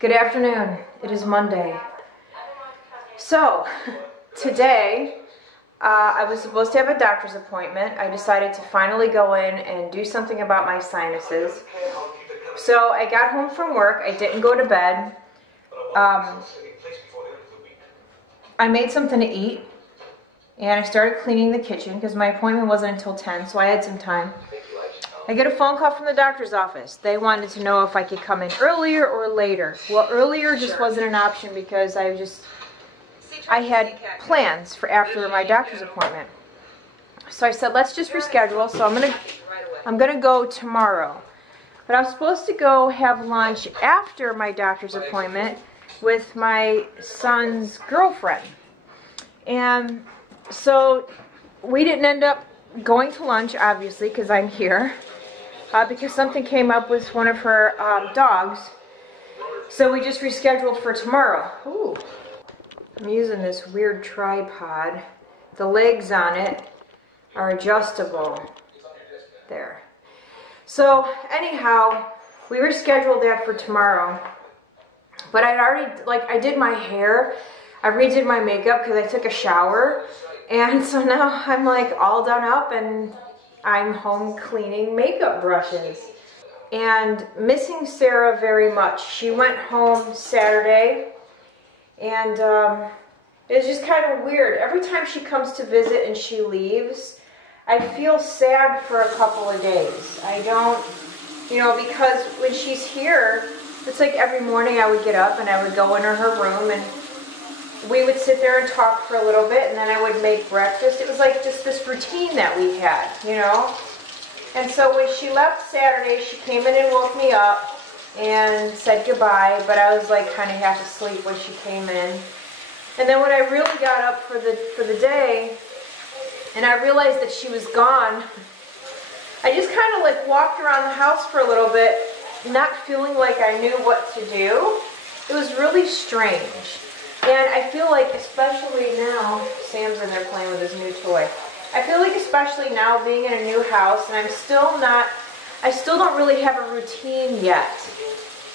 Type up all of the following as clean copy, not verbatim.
Good afternoon. It is Monday. So, today, I was supposed to have a doctor's appointment. I decided to finally go in and do something about my sinuses. So, I got home from work. I didn't go to bed. I made something to eat, and I started cleaning the kitchen because my appointment wasn't until 10, so I had some time. I get a phone call from the doctor's office. They wanted to know if I could come in earlier or later. Well, earlier just wasn't an option because I had plans for after my doctor's appointment. So I said, let's just reschedule. So I'm gonna go tomorrow. But I was supposed to go have lunch after my doctor's appointment with my son's girlfriend. And so we didn't end up going to lunch, obviously, because I'm here. Because something came up with one of her dogs. So we just rescheduled for tomorrow. Ooh. I'm using this weird tripod. The legs on it are adjustable. There. So anyhow, we rescheduled that for tomorrow. But I'd already, I did my hair. I redid my makeup because I took a shower. And so now I'm all done up and I'm home cleaning makeup brushes. And missing Sarah very much. She went home Saturday and it was just kind of weird. Every time she comes to visit and she leaves, I feel sad for a couple of days. I don't, because when she's here, it's like every morning I would get up and I would go into her room and we would sit there and talk for a little bit, and then I would make breakfast. It was like just this routine that we had, And so when she left Saturday, she came in and woke me up and said goodbye, but I was kind of half asleep when she came in. And then when I really got up for the day, and I realized that she was gone, I just kind of walked around the house for a little bit, not feeling like I knew what to do. It was really strange. And I feel like, especially now, Sam's in there playing with his new toy. I feel like especially now being in a new house, and I still don't really have a routine yet.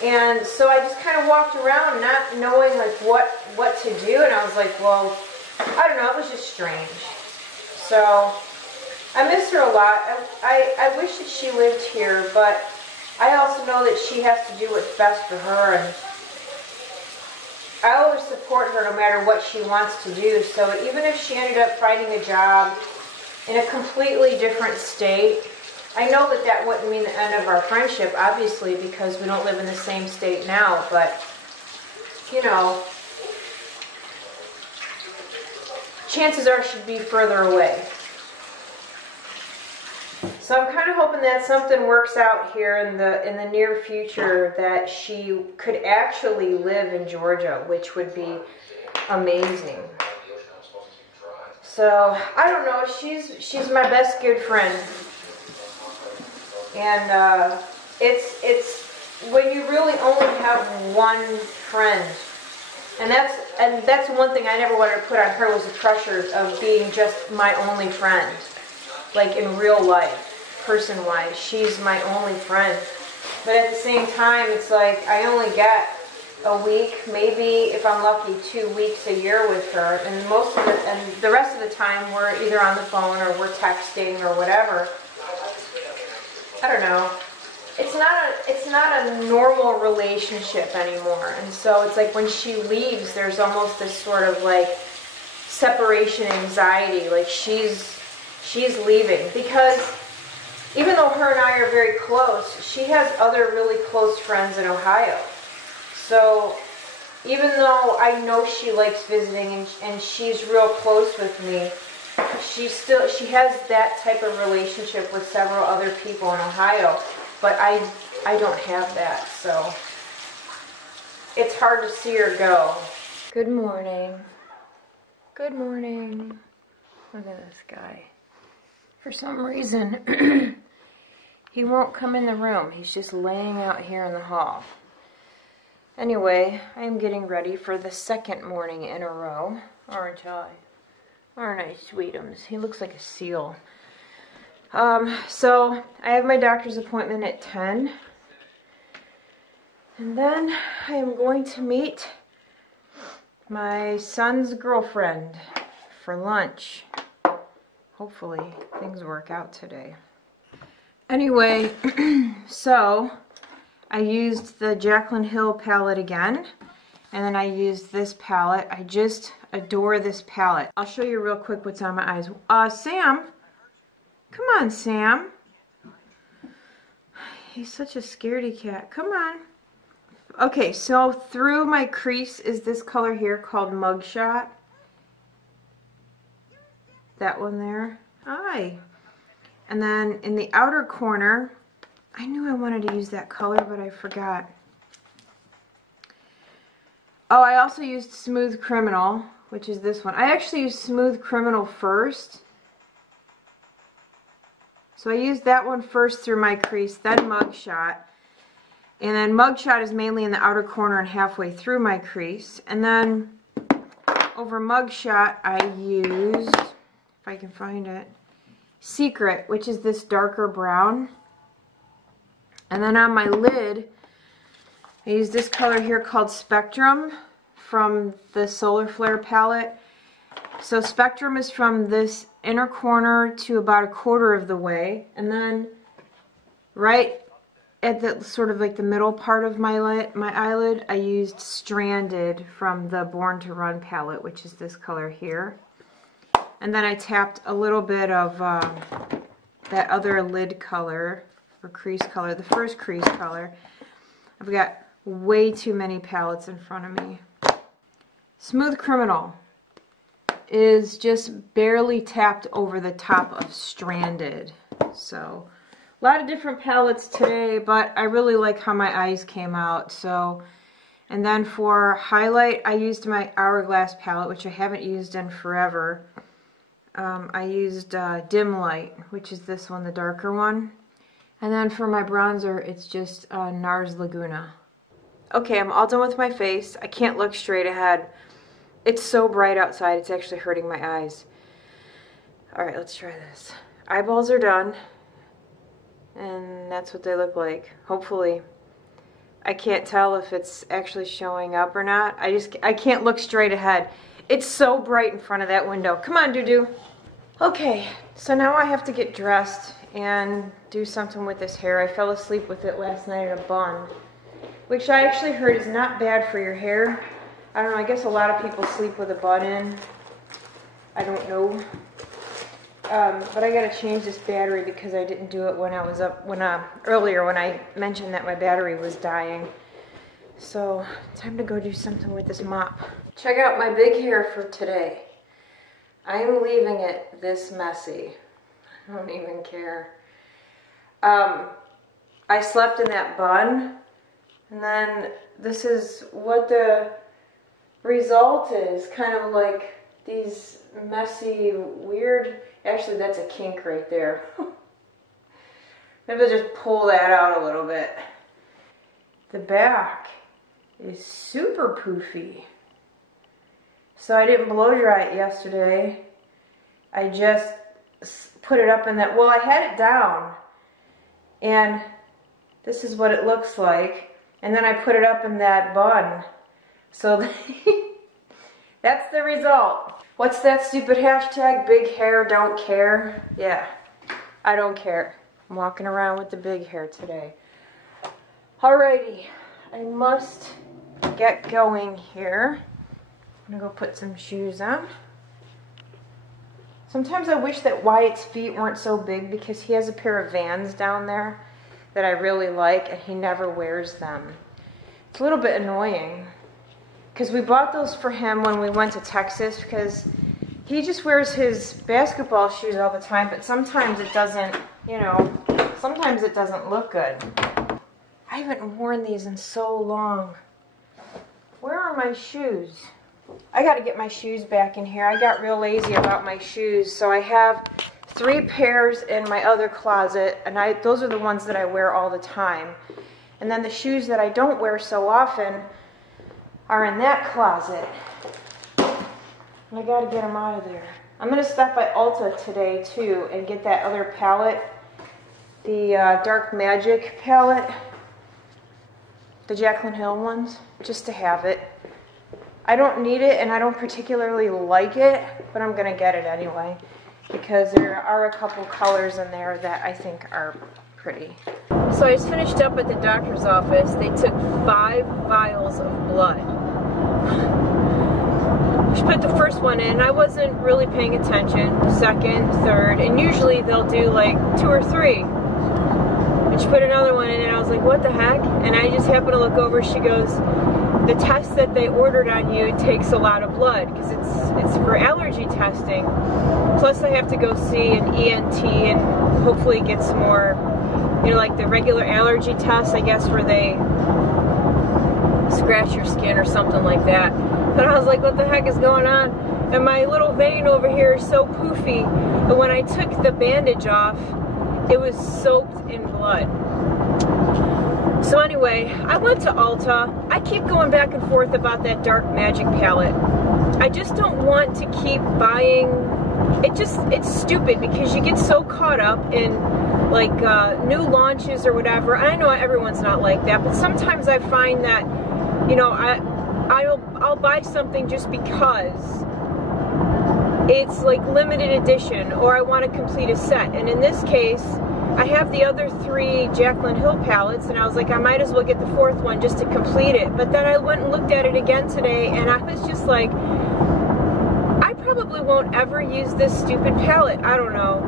And so I just kind of walked around not knowing what to do, and I was like, well, I don't know, it was just strange. So I miss her a lot. I wish that she lived here, but I also know that she has to do what's best for her, and I always support her no matter what she wants to do. So even if she ended up finding a job in a completely different state, I know that wouldn't mean the end of our friendship, obviously, because we don't live in the same state now, but, chances are she'd be further away. So I'm kind of hoping that something works out here in the near future, that she could actually live in Georgia, which would be amazing. So I don't know. She's my best good friend, and it's when you really only have one friend, and that's one thing I never wanted to put on her, was the pressure of being just my only friend. In real life, person-wise, she's my only friend. But at the same time, it's I only get a week, maybe if I'm lucky 2 weeks a year with her, and the rest of the time we're either on the phone or we're texting or whatever. I don't know. It's not a normal relationship anymore, and so it's when she leaves, there's almost this sort of separation anxiety, she's leaving, because even though her and I are very close, she has other really close friends in Ohio. So even though I know she likes visiting and she's real close with me, she has that type of relationship with several other people in Ohio, but I don't have that, so it's hard to see her go. Good morning. Good morning. Look at this guy. For some reason, he won't come in the room. He's just laying out here in the hall. Anyway, I am getting ready for the second morning in a row, aren't I? Aren't I, sweetums? He looks like a seal. So, I have my doctor's appointment at 10. And then I am going to meet my son's girlfriend for lunch. Hopefully things work out today. Anyway, so I used the Jaclyn Hill palette again, and then I used this palette. I just adore this palette. I'll show you real quick what's on my eyes. Sam, come on, Sam. He's such a scaredy cat. Come on. Okay, so through my crease is this color here called Mugshot. That one there. Hi. And then in the outer corner, I knew I wanted to use that color, but I forgot. Oh, I also used Smooth Criminal, which is this one. I actually used Smooth Criminal first. So I used that one first through my crease, then Mugshot. And then Mugshot is mainly in the outer corner and halfway through my crease. And then over Mugshot, I used, if I can find it, Secret, which is this darker brown. And then on my lid, I used this color here called Spectrum from the Solar Flare palette. So Spectrum is from this inner corner to about 1/4 of the way. And then right at the sort of like the middle part of my eyelid, I used Stranded from the Born to Run palette, which is this color here. And then I tapped a little bit of that other lid color, or crease color, the first crease color. I've got way too many palettes in front of me. Smooth Criminal is just barely tapped over the top of Stranded. So a lot of different palettes today, but I really like how my eyes came out. So, and then for highlight, I used my Hourglass palette, which I haven't used in forever. I used Dim Light, which is this one, the darker one. And then for my bronzer, it's just NARS Laguna. Okay, I'm all done with my face. I can't look straight ahead. It's so bright outside, it's actually hurting my eyes. Alright, let's try this. Eyeballs are done. And that's what they look like. Hopefully. I can't tell if it's actually showing up or not. I can't look straight ahead. It's so bright in front of that window. Come on, Doo-Doo. Okay, so now I have to get dressed and do something with this hair. I fell asleep with it last night in a bun, which I actually heard is not bad for your hair. I don't know, I guess a lot of people sleep with a bun in. I don't know. But I gotta change this battery because I didn't do it when I was up, earlier when I mentioned that my battery was dying. So, time to go do something with this mop. Check out my big hair for today. I'm leaving it this messy. I don't even care. I slept in that bun, and then this is what the result is. Kind of like these messy, weird, actually that's a kink right there. Maybe I'll just pull that out a little bit. The back is super poofy. So I didn't blow dry it yesterday. I just put it up in that, well, I had it down. And this is what it looks like. And then I put it up in that bun. So that's the result. What's that stupid hashtag? Big hair, don't care? Yeah, I don't care. I'm walking around with the big hair today. Alrighty, I must get going here. I'm gonna go put some shoes on. Sometimes I wish that Wyatt's feet weren't so big because he has a pair of Vans down there that I really like and he never wears them. It's a little bit annoying because we bought those for him when we went to Texas because he just wears his basketball shoes all the time, but sometimes it doesn't, you know, sometimes it doesn't look good. I haven't worn these in so long. Where are my shoes? I got to get my shoes back in here. I got real lazy about my shoes, so I have 3 pairs in my other closet, and those are the ones that I wear all the time. And then the shoes that I don't wear so often are in that closet. And I got to get them out of there. I'm going to stop by Ulta today, too, and get that other palette, the Dark Magic palette. the Jaclyn Hill ones, just to have it. I don't need it and I don't particularly like it, but I'm gonna get it anyway because there are a couple colors in there that I think are pretty. So I just finished up at the doctor's office. They took 5 vials of blood. She put the first one in. I wasn't really paying attention. Second, third, and usually they'll do like 2 or 3. And she put another one in and I was like, what the heck? And I just happened to look over. She goes, the test that they ordered on you takes a lot of blood because it's for allergy testing. Plus I have to go see an ENT and hopefully get some more, you know, like the regular allergy test, I guess, where they scratch your skin or something like that. But I was like, what the heck is going on? And my little vein over here is so poofy. And when I took the bandage off, it was soaked in blood. So anyway, I went to Ulta. I keep going back and forth about that Dark Magic palette. I just don't want to keep buying. It's stupid because you get so caught up in like new launches or whatever. I know everyone's not like that, but sometimes I find that, you know, I'll buy something just because it's like limited edition or I want to complete a set. And in this case, I have the other 3 Jaclyn Hill palettes and I was like, I might as well get the 4th one just to complete it. But then I went and looked at it again today and I was just like, I probably won't ever use this stupid palette. I don't know.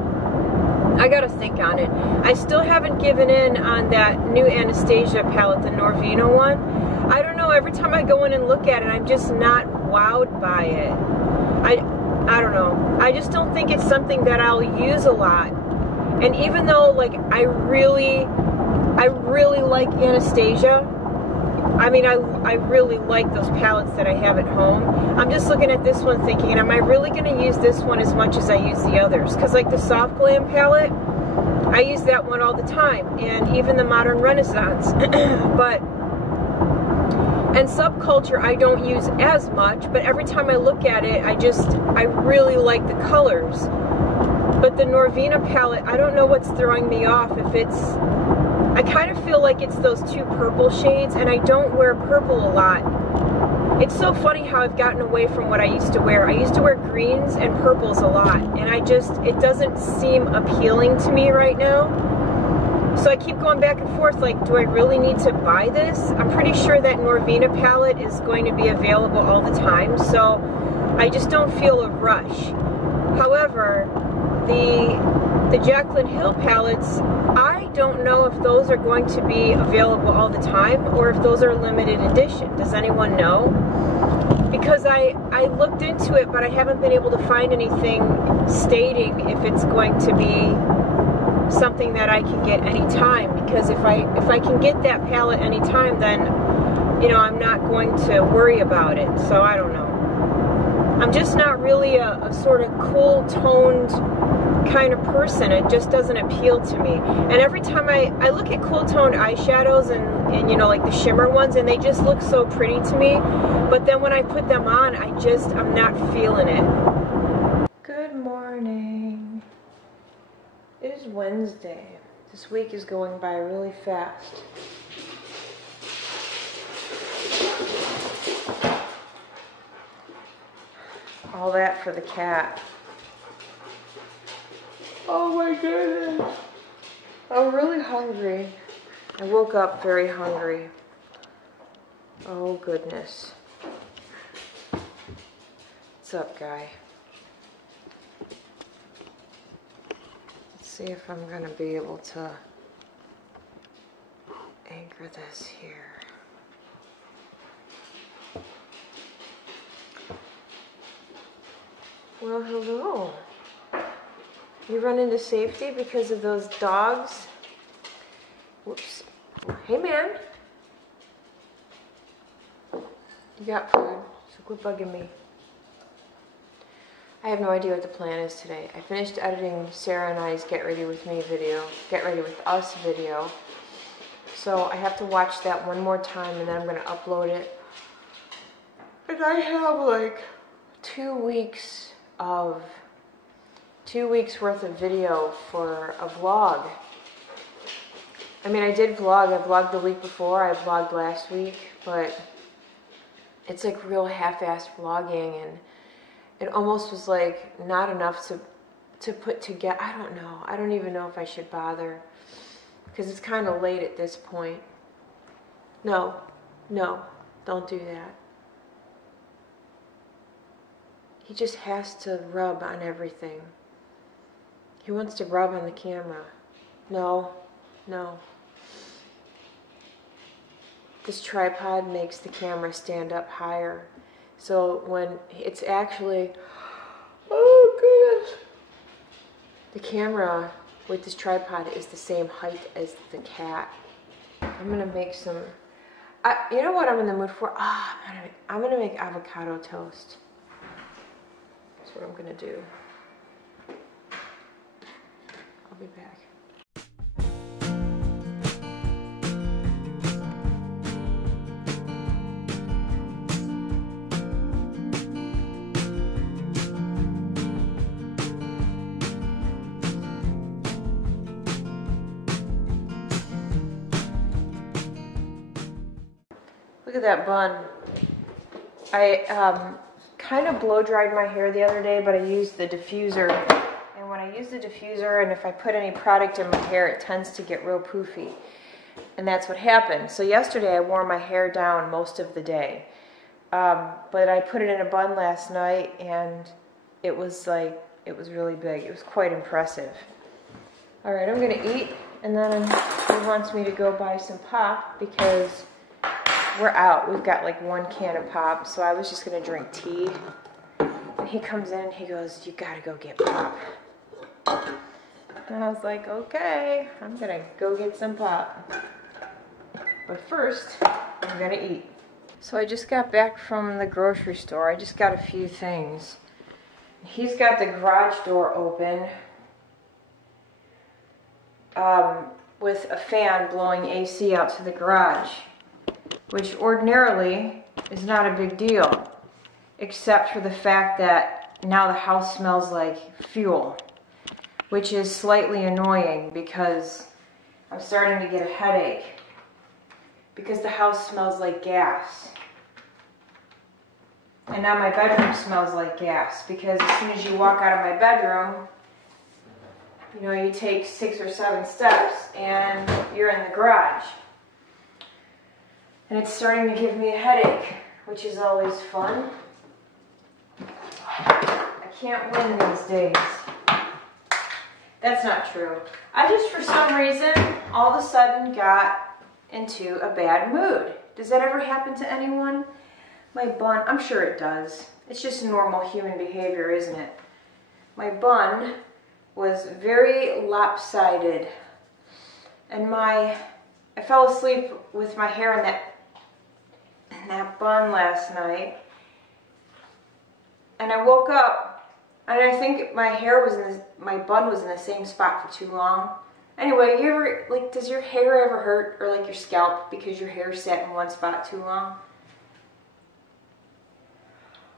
I gotta think on it. I still haven't given in on that new Anastasia palette, the Norvina one. I don't know, every time I go in and look at it, I'm just not wowed by it. I don't know. I just don't think it's something that I'll use a lot. And even though, like, I really like Anastasia, I mean, I really like those palettes that I have at home. I'm just looking at this one thinking, am I really going to use this one as much as I use the others? Because, like, the Soft Glam palette, I use that one all the time. And even the Modern Renaissance. And Subculture I don't use as much, but every time I look at it, I really like the colors. But the Norvina palette, I don't know what's throwing me off. I kind of feel like it's those 2 purple shades, and I don't wear purple a lot. It's so funny how I've gotten away from what I used to wear. I used to wear greens and purples a lot, and it doesn't seem appealing to me right now. So I keep going back and forth, like, do I really need to buy this? I'm pretty sure that Norvina palette is going to be available all the time, so I just don't feel a rush. However, the Jaclyn Hill palettes, I don't know if those are going to be available all the time or if those are limited edition. Does anyone know? Because I looked into it, but I haven't been able to find anything stating if it's going to be something that I can get anytime. Because if I can get that palette anytime, then, you know, I'm not going to worry about it. So I don't know. I'm just not really a sort of cool toned kind of person. It just doesn't appeal to me. And every time I look at cool toned eyeshadows and you know, like the shimmer ones, and they just look so pretty to me, but then when I put them on, I'm not feeling it. Good morning. It is Wednesday. This week is going by really fast. All that for the cat. Oh my goodness. I'm really hungry. I woke up very hungry. Oh goodness. What's up, guy? Let's see if I'm gonna be able to anchor this here. Well, hello. You run into safety because of those dogs? Whoops. Hey, man. You got food, so quit bugging me. I have no idea what the plan is today. I finished editing Sarah and I's Get Ready With Me video, Get Ready With Us video. So I have to watch that one more time and then I'm going to upload it. And I have like 2 weeks worth of video for a vlog. I mean, I did vlog. I vlogged the week before. I vlogged last week, but it's like real half-assed vlogging, and it almost was like not enough to put together. I don't know. I don't even know if I should bother because it's kind of late at this point. No, don't do that. He just has to rub on everything. He wants to rub on the camera. No. This tripod makes the camera stand up higher. So when it's actually, oh goodness. The camera with this tripod is the same height as the cat. I'm gonna make some, you know what I'm in the mood for? I'm gonna make avocado toast. That's what I'm gonna do. I'll be back. Look at that bun. I kind of blow dried my hair the other day, but I used the diffuser. And when I use the diffuser, and if I put any product in my hair, it tends to get real poofy. And that's what happened. So yesterday I wore my hair down most of the day. But I put it in a bun last night, and it was really big. It was quite impressive. All right, I'm gonna eat, and then he wants me to go buy some pop because we're out. We've got like 1 can of pop, so I was just gonna drink tea. And he comes in and he goes, "You gotta go get pop." And I was like, okay, I'm gonna go get some pop. But first, I'm gonna eat. So I just got back from the grocery store. I just got a few things. He's got the garage door open with a fan blowing AC out to the garage, which ordinarily is not a big deal, except for the fact that now the house smells like fuel, which is slightly annoying because I'm starting to get a headache because the house smells like gas. And now my bedroom smells like gas because as soon as you walk out of my bedroom, you know, you take 6 or 7 steps and you're in the garage. And it's starting to give me a headache, which is always fun. I can't win these days. That's not true. I just, for some reason, all of a sudden got into a bad mood. Does that ever happen to anyone? My bun, I'm sure it does. It's just normal human behavior, isn't it? My bun was very lopsided. And I fell asleep with my hair in that bun last night. And I woke up, and I think my bun was in the same spot for too long. Anyway, you ever, like, does your hair ever hurt, or like your scalp, because your hair sat in one spot too long?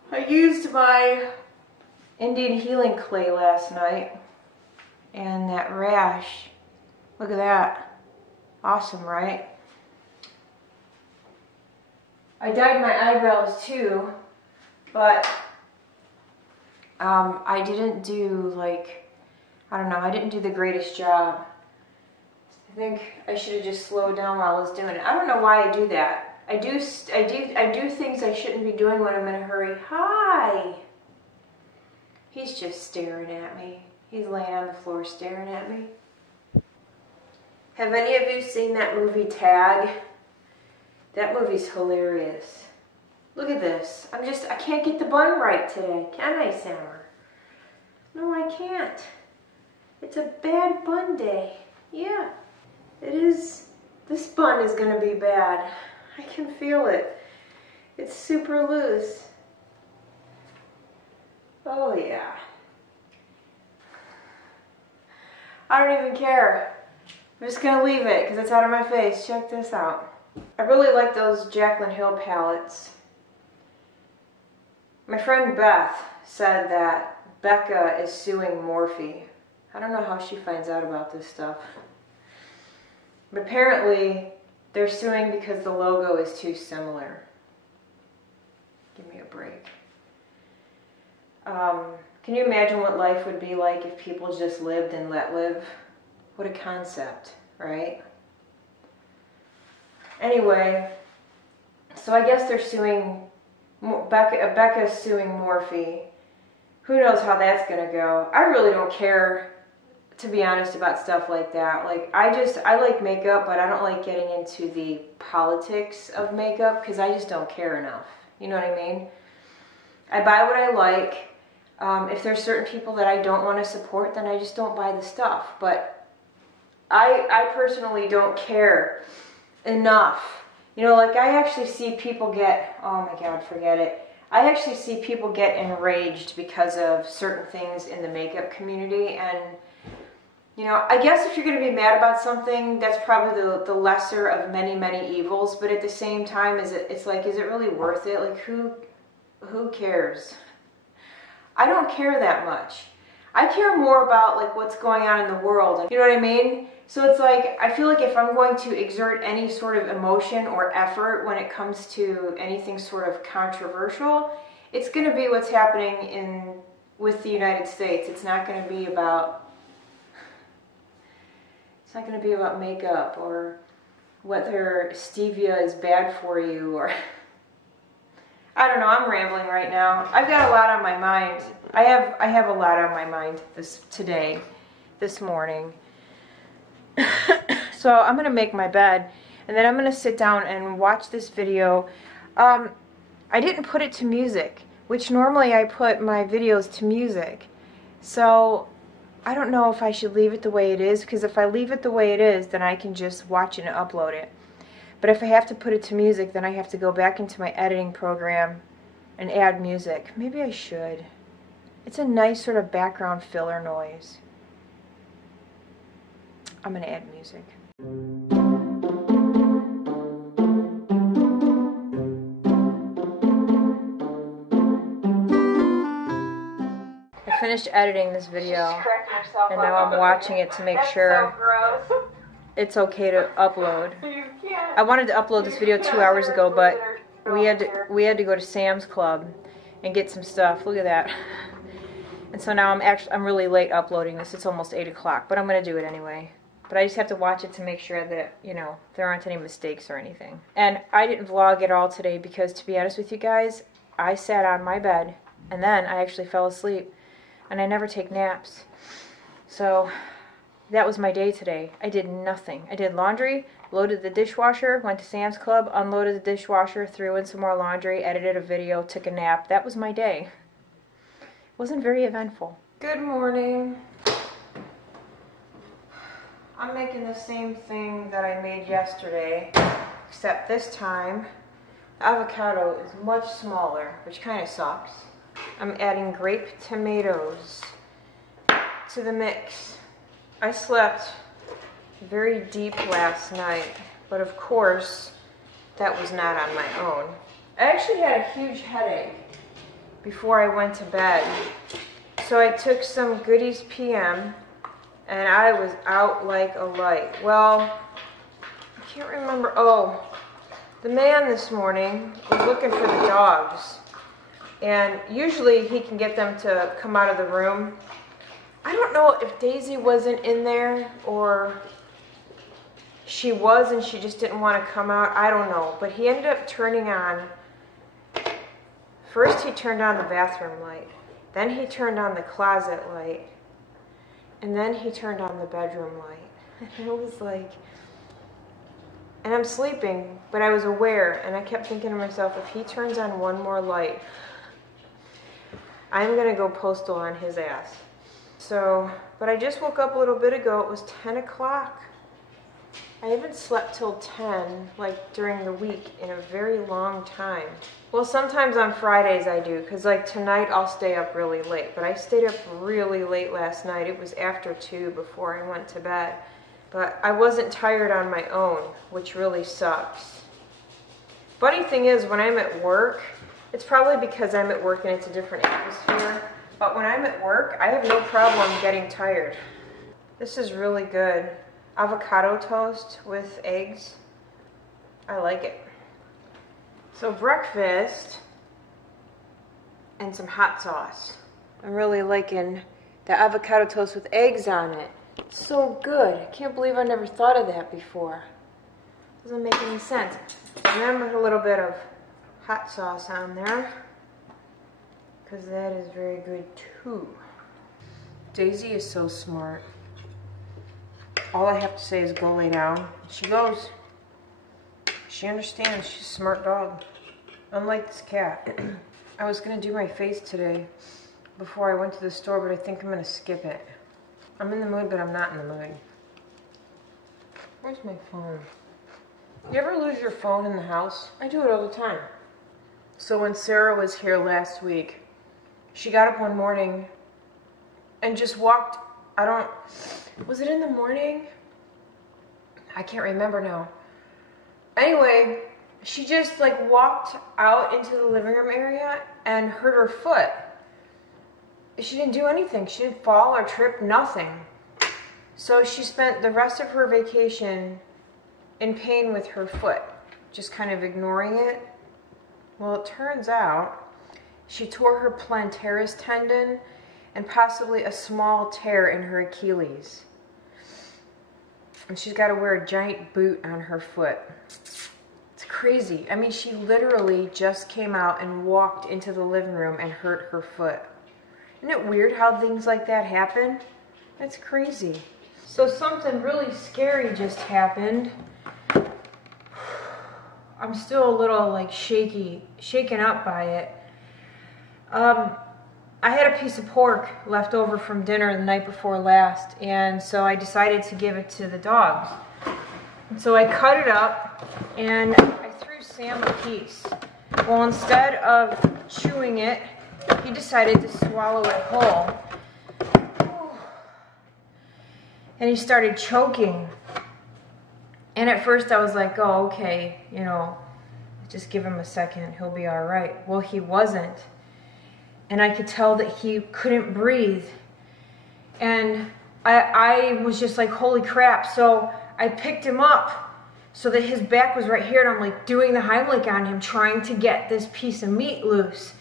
I used my Indian healing clay last night, and that rash, look at that. Awesome, right? I dyed my eyebrows too, but I didn't do, like, I don't know, I didn't do the greatest job. I think I should have just slowed down while I was doing it. I don't know why I do that. I do things I shouldn't be doing when I'm in a hurry. Hi! He's just staring at me. He's laying on the floor staring at me. Have any of you seen that movie Tag? That movie's hilarious. Look at this. I can't get the bun right today. Can I, Sammer? No, I can't. It's a bad bun day. Yeah, it is. This bun is going to be bad. I can feel it. It's super loose. Oh, yeah. I don't even care. I'm just going to leave it because it's out of my face. Check this out. I really like those Jaclyn Hill palettes. My friend Beth said that Becca is suing Morphe. I don't know how she finds out about this stuff. But apparently, they're suing because the logo is too similar. Give me a break. Can you imagine what life would be like if people just lived and let live? What a concept, right? Anyway, so I guess they're suing, Becca's suing Morphe. Who knows how that's going to go. I really don't care, to be honest, about stuff like that. Like, I like makeup, but I don't like getting into the politics of makeup because I just don't care enough. You know what I mean? I buy what I like. If there's certain people that I don't want to support, then I just don't buy the stuff. But I personally don't care enough. You know, like I actually see people get, oh my God, forget it. I actually see people get enraged because of certain things in the makeup community. And, you know, I guess if you're going to be mad about something, that's probably the lesser of many, many evils. But at the same time, it's like, is it really worth it? Like, who cares? I don't care that much. I care more about like what's going on in the world. You know what I mean? So it's like, I feel like if I'm going to exert any sort of emotion or effort when it comes to anything sort of controversial, it's going to be what's happening with the United States. It's not going to be about makeup or whether stevia is bad for you or I don't know, I'm rambling right now. I've got a lot on my mind. I have a lot on my mind this morning. So I'm going to make my bed, and then I'm going to sit down and watch this video. I didn't put it to music, which normally I put my videos to music. So I don't know if I should leave it the way it is, because if I leave it the way it is, then I can just watch it and upload it. But if I have to put it to music, then I have to go back into my editing program and add music. Maybe I should. It's a nice sort of background filler noise. I'm going to add music. I finished editing this video, and now I'm watching it to make sure it's okay to upload. I wanted to upload this video 2 hours ago, but we had to go to Sam's Club and get some stuff. Look at that. And so now I'm really late uploading this. It's almost 8 o'clock, but I'm going to do it anyway. But I just have to watch it to make sure that, you know, there aren't any mistakes or anything. And I didn't vlog at all today because, to be honest with you guys, I sat on my bed and then I actually fell asleep. And I never take naps. So that was my day today. I did nothing. I did laundry, loaded the dishwasher, went to Sam's Club, unloaded the dishwasher, threw in some more laundry, edited a video, took a nap. That was my day. It wasn't very eventful. Good morning. I'm making the same thing that I made yesterday, except this time the avocado is much smaller, which kind of sucks. I'm adding grape tomatoes to the mix. I slept very deep last night, but of course that was not on my own. I actually had a huge headache before I went to bed, so I took some Goodies PM and I was out like a light. Well, I can't remember. Oh, the man this morning was looking for the dogs, and usually he can get them to come out of the room. I don't know if Daisy wasn't in there or she was and she just didn't want to come out. I don't know. But he ended up turning on, first he turned on the bathroom light, then he turned on the closet light, and then he turned on the bedroom light. And it was like, and I'm sleeping, but I was aware, and I kept thinking to myself, if he turns on one more light, I'm going to go postal on his ass. So, but I just woke up a little bit ago. It was 10 o'clock. I haven't slept till 10, like during the week, in a very long time. Well, sometimes on Fridays I do, because like tonight I'll stay up really late. But I stayed up really late last night. It was after 2 before I went to bed. But I wasn't tired on my own, which really sucks. Funny thing is, when I'm at work, it's probably because I'm at work and it's a different atmosphere. But when I'm at work, I have no problem getting tired. This is really good. avocado toast with eggs. I like it. So breakfast and some hot sauce. I'm really liking the avocado toast with eggs on it. It's so good. I can't believe I never thought of that before. Doesn't make any sense. And then with a little bit of hot sauce on there, because that is very good too. Daisy is so smart. All I have to say is go lay down. She goes. She understands. She's a smart dog. Unlike this cat. I was going to do my face today before I went to the store, but I think I'm going to skip it. I'm in the mood, but I'm not in the mood. Where's my phone? You ever lose your phone in the house? I do it all the time. So when Sarah was here last week, she got up one morning and just walked, was it in the morning? I can't remember now. Anyway, she just like walked out into the living room area and hurt her foot. She didn't do anything. She didn't fall or trip, nothing. So she spent the rest of her vacation in pain with her foot, just kind of ignoring it. Well, it turns out she tore her plantaris tendon and possibly a small tear in her Achilles. And she's got to wear a giant boot on her foot. It's crazy. I mean, she literally just came out and walked into the living room and hurt her foot. Isn't it weird how things like that happen? That's crazy. So something really scary just happened. I'm still a little like shaken up by it. I had a piece of pork left over from dinner the night before last, and so I decided to give it to the dogs. And so I cut it up and I threw Sam a piece. Well, instead of chewing it, he decided to swallow it whole. And he started choking. And at first I was like, oh, okay, you know, just give him a second, he'll be all right. Well, he wasn't. And I could tell that he couldn't breathe. And I was just like, holy crap. So I picked him up so that his back was right here, and I'm like doing the Heimlich on him, trying to get this piece of meat loose.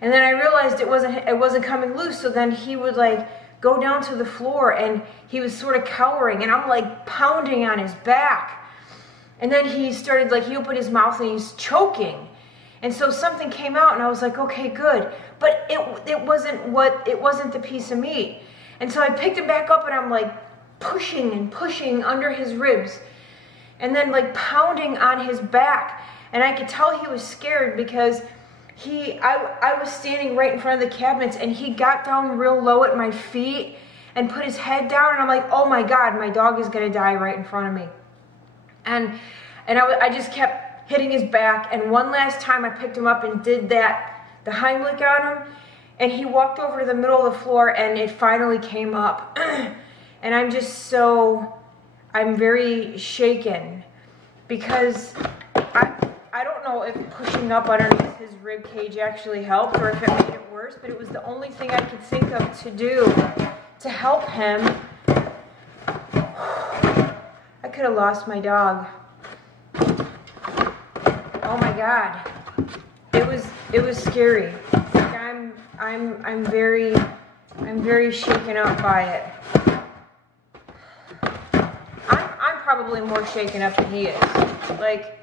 And then I realized it wasn't coming loose, so then he would like go down to the floor, and he was sort of cowering, and I'm like pounding on his back. And then he started like, he opened his mouth and he's choking. And so something came out and I was like, okay, good. But it wasn't the piece of meat. And so I picked him back up and I'm like pushing and pushing under his ribs and then like pounding on his back. And I could tell he was scared because I was standing right in front of the cabinets, and he got down real low at my feet and put his head down, and I'm like, oh my God, my dog is gonna die right in front of me. And I just kept hitting his back, and one last time I picked him up and did the Heimlich on him, and he walked over to the middle of the floor, and it finally came up. And I'm very shaken because I don't know if pushing up underneath his rib cage actually helped or if it made it worse, but it was the only thing I could think of to do to help him. I could have lost my dog. Oh my God. It was scary. Like I'm very shaken up by it. I'm probably more shaken up than he is. Like,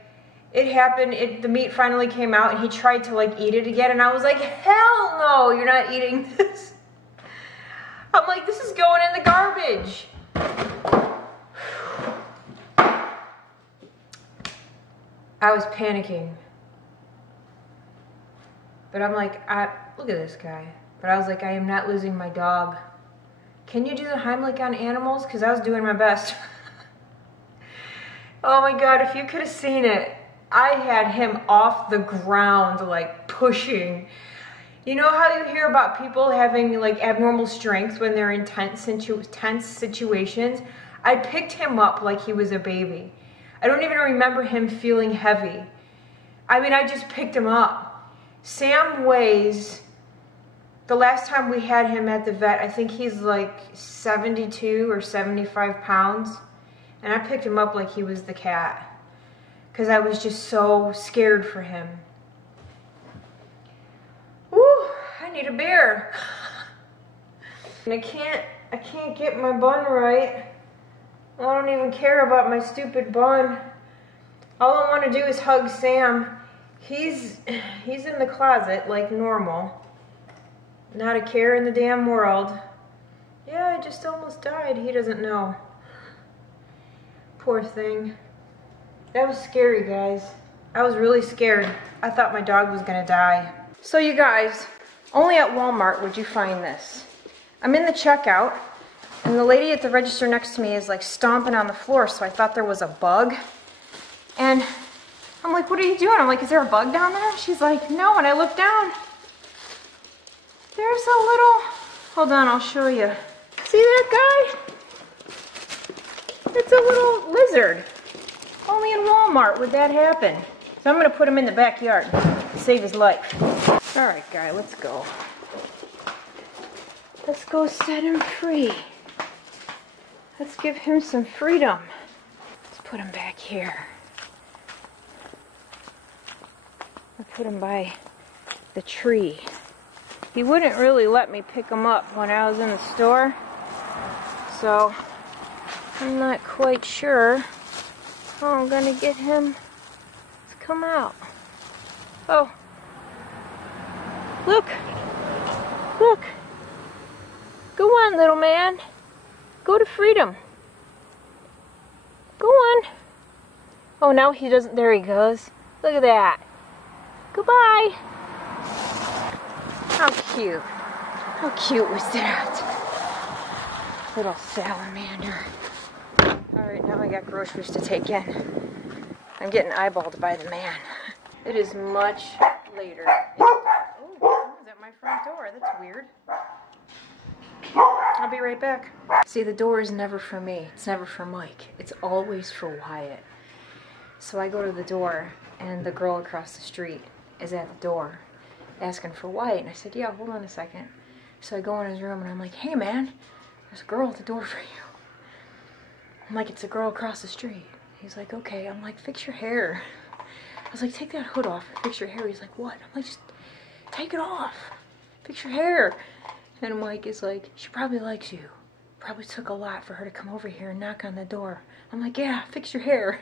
it happened, the meat finally came out, and he tried to like eat it again, and I was like, hell no, you're not eating this. I'm like, this is going in the garbage. I was panicking. But I'm like, look at this guy. But I was like, I am not losing my dog. Can you do the Heimlich on animals? Because I was doing my best. Oh my God, if you could have seen it. I had him off the ground, like pushing. You know how you hear about people having like abnormal strength when they're in tense situations? I picked him up like he was a baby. I don't even remember him feeling heavy. I mean, I just picked him up. Sam weighs, the last time we had him at the vet, I think he's like 72 or 75 pounds. And I picked him up like he was the cat, because I was just so scared for him. Woo, I need a beer. And I can't get my bun right. I don't even care about my stupid bun. All I want to do is hug Sam. He's in the closet like normal. Not a care in the damn world. Yeah, I just almost died. He doesn't know. Poor thing. That was scary, guys. I was really scared. I thought my dog was gonna die. So you guys, only at Walmart would you find this. I'm in the checkout, and the lady at the register next to me is like stomping on the floor, so I thought there was a bug. And I'm like, what are you doing? I'm like, is there a bug down there? She's like, no, and I look down. There's a little, hold on, I'll show you. See that guy? It's a little lizard. Only in Walmart would that happen. So I'm gonna put him in the backyard, save his life. All right, guy, let's go. Let's go set him free. Let's give him some freedom. Let's put him back here. I'll put him by the tree. He wouldn't really let me pick him up when I was in the store, so I'm not quite sure how I'm gonna get him to come out. Oh, look, look. Go on, little man. Go to freedom. Go on. Oh, now he doesn't, there he goes. Look at that. Goodbye. How cute. How cute was that? Little salamander. Alright, now I got groceries to take in. I'm getting eyeballed by the man. It is much later. Oh, someone's at my front door. That's weird. I'll be right back. See, the door is never for me. It's never for Mike. It's always for Wyatt. So I go to the door, and the girl across the street is at the door asking for Wyatt. And I said, yeah, hold on a second. So I go in his room, and I'm like, hey, man, there's a girl at the door for you. I'm like, it's a girl across the street. He's like, okay. I'm like, fix your hair. I was like, take that hood off and fix your hair. He's like, what? I'm like, just take it off. Fix your hair. And Mike is like, she probably likes you. Probably took a lot for her to come over here and knock on the door. I'm like, yeah, fix your hair.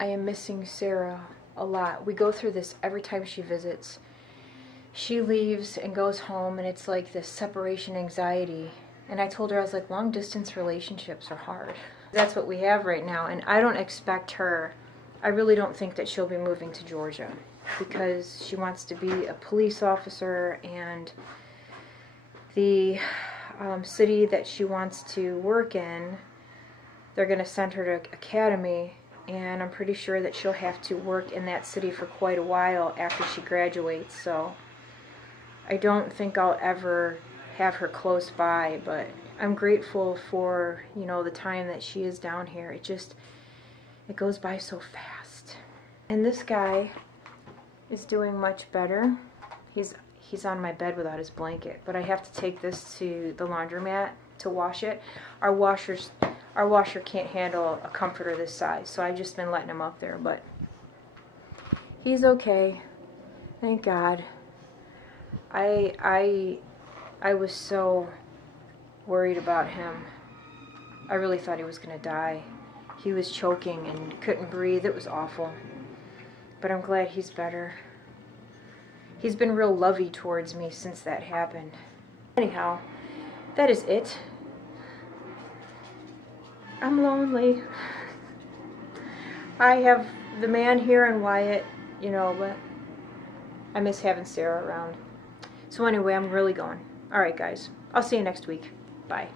I am missing Sarah a lot. We go through this every time she visits. She leaves and goes home, and it's like this separation anxiety. And I told her, I was like, long distance relationships are hard. That's what we have right now, and I don't expect her, I really don't think that she'll be moving to Georgia, because she wants to be a police officer, and the city that she wants to work in, they're going to send her to academy, and I'm pretty sure that she'll have to work in that city for quite a while after she graduates. So I don't think I'll ever have her close by, but I'm grateful for, you know, the time that she is down here. It goes by so fast. And this guy is doing much better. He's on my bed without his blanket, but I have to take this to the laundromat to wash it. Our washer can't handle a comforter this size, so I've just been letting him up there, but he's okay. Thank God. I was so worried about him. I really thought he was gonna die. He was choking and couldn't breathe. It was awful. But I'm glad he's better. He's been real lovey towards me since that happened. Anyhow, that is it. I'm lonely. I have the man here and Wyatt, you know, but I miss having Sarah around. So anyway, I'm really going. Alright guys, I'll see you next week. Bye.